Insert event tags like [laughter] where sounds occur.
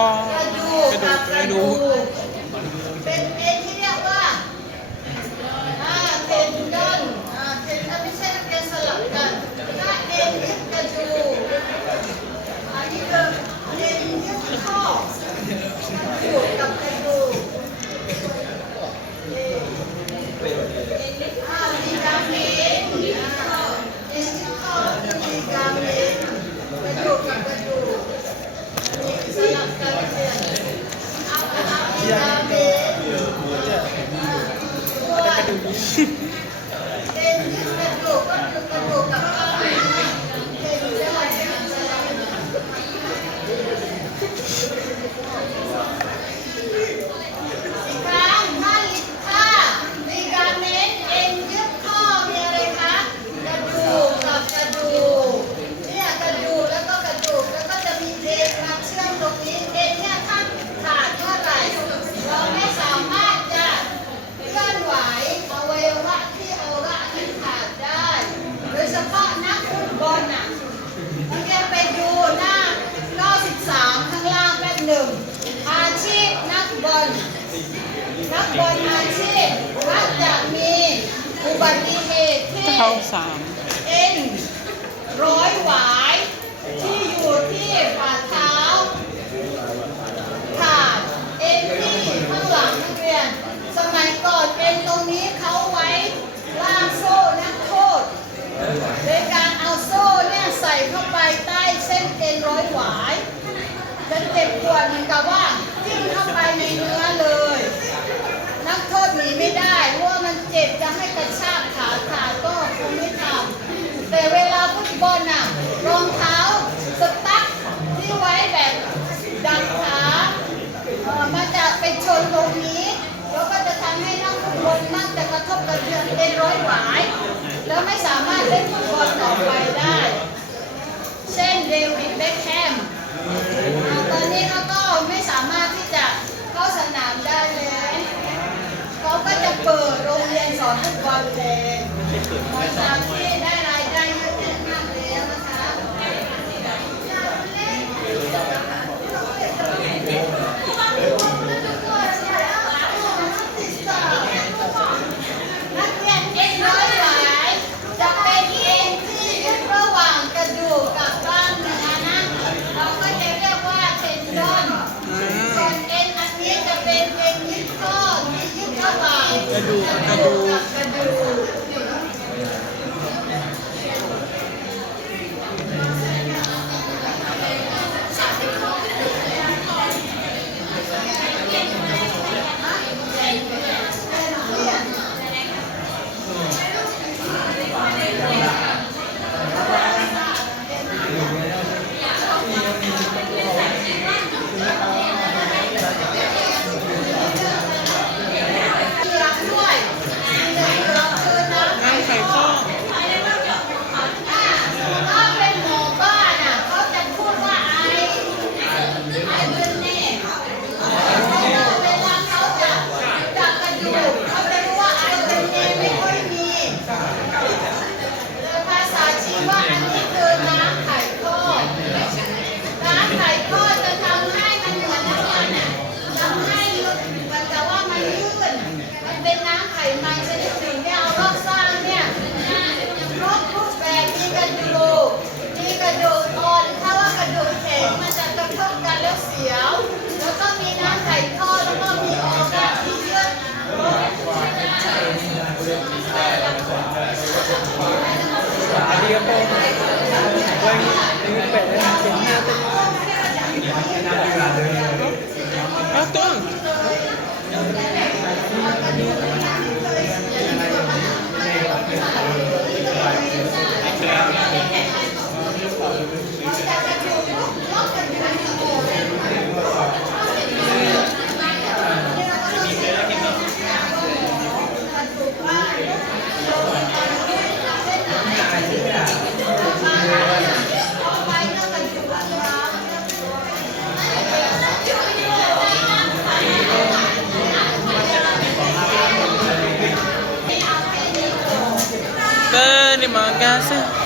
พอไปดูไปดู Yeah. [laughs] ข้าสารเอ็นร้อยหวาย ที่อยู่ที่ฝ่าเท้าขาดเอ็นที่ข้างหลังนักเรียน สมัยก่อนเอ็นตรงนี้เขาไว้ล่างโซ่นักโทษโดยการเอาโซ่เนี่ยใส่เข้าไปใต้เส้นเอ็นร้อยหวายจะเจ็บปวดเหมือนกับว่า แล้วไม่สามารถเล่นฟุตบอลต่อไปได้ เช่นเดวิดเบ็คแฮมตอนนี้เขาก็ไม่สามารถที่จะเข้าสนามได้เลยเขาก็จะเปิดโรงเรียนสอนฟุตบอลเองมาตาม Kadu, Kadu. Kadu. แก